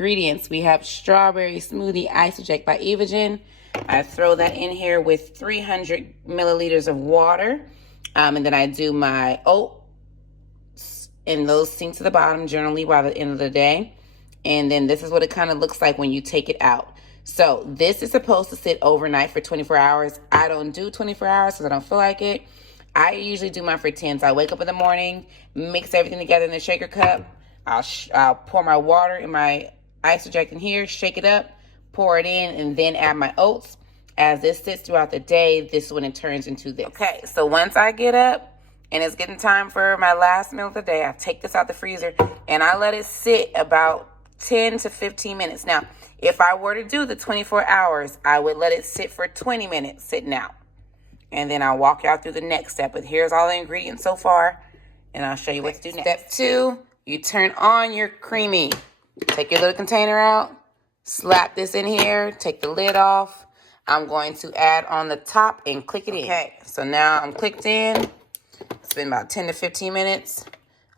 ingredients. We have strawberry smoothie Isoject by Evogen. I throw that in here with 300 milliliters of water. And then I do my oats, and those sink to the bottom generally by the end of the day. And then this is what it kind of looks like when you take it out. So this is supposed to sit overnight for 24 hours. I don't do 24 hours because I don't feel like it. I usually do mine for 10. So I wake up in the morning, mix everything together in the shaker cup. I'll pour my water in my Isoject in here, shake it up, pour it in, and then add my oats. As this sits throughout the day, this is when it turns into this. Okay, so once I get up and it's getting time for my last meal of the day, I take this out the freezer and I let it sit about 10 to 15 minutes. Now, if I were to do the 24 hours, I would let it sit for 20 minutes sitting out. And then I'll walk y'all through the next step. But here's all the ingredients so far, and I'll show you what to do next. Step 2, you turn on your creamy. Take your little container out, slap this in here, take the lid off. I'm going to add on the top and click it in. Okay, so now I'm clicked in. It's been about 10 to 15 minutes.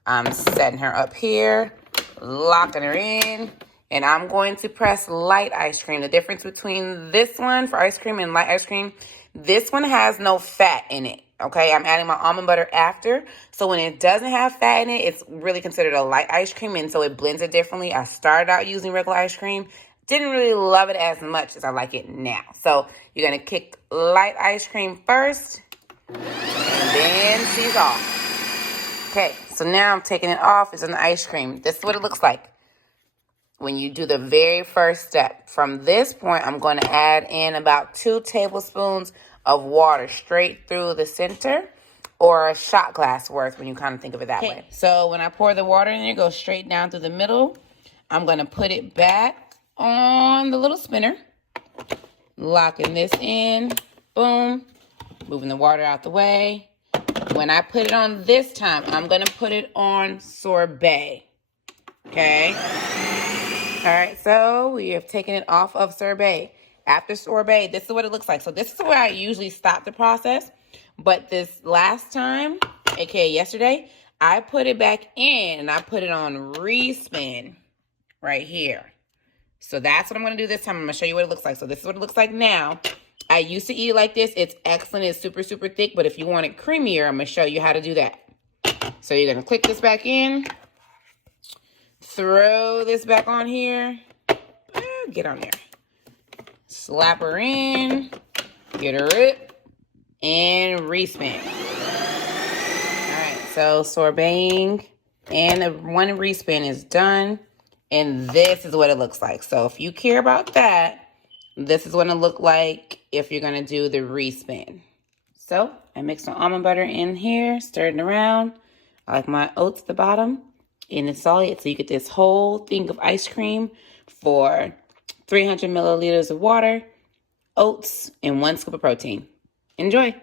I'm setting her up here, locking her in, and I'm going to press light ice cream. The difference between this one for ice cream and light ice cream, this one has no fat in it, okay? I'm adding my almond butter after, so when it doesn't have fat in it, it's really considered a light ice cream, and so it blends it differently. I started out using regular ice cream. Didn't really love it as much as I like it now. So you're going to kick light ice cream first, and then she's off. Okay, so now I'm taking it off. It's an ice cream. This is what it looks like when you do the very first step. From this point, I'm going to add in about 2 tablespoons of water straight through the center, or a shot glass worth when you kind of think of it that way. So when I pour the water in there, it goes straight down through the middle. I'm going to put it back on the little spinner, locking this in, boom, moving the water out the way. When I put it on this time, I'm going to put it on sorbet, okay? All right, so we have taken it off of sorbet. After sorbet, this is what it looks like. So this is where I usually stop the process, but this last time, aka yesterday, I put it back in and I put it on respin right here. So that's what I'm going to do this time. I'm going to show you what it looks like. So this is what it looks like now. I used to eat it like this. It's excellent. It's super, super thick. But if you want it creamier, I'm going to show you how to do that. So you're going to click this back in. Throw this back on here. Get on there. Slap her in. Get her up. And respin. All right. So sorbeting and one respin is done. And this is what it looks like. So if you care about that, this is what it'll look like if you're going to do the respin. So I mixed some almond butter in here, stirred it around. I like my oats at the bottom. And it's all it. So you get this whole thing of ice cream for 300 milliliters of water, oats, and 1 scoop of protein. Enjoy.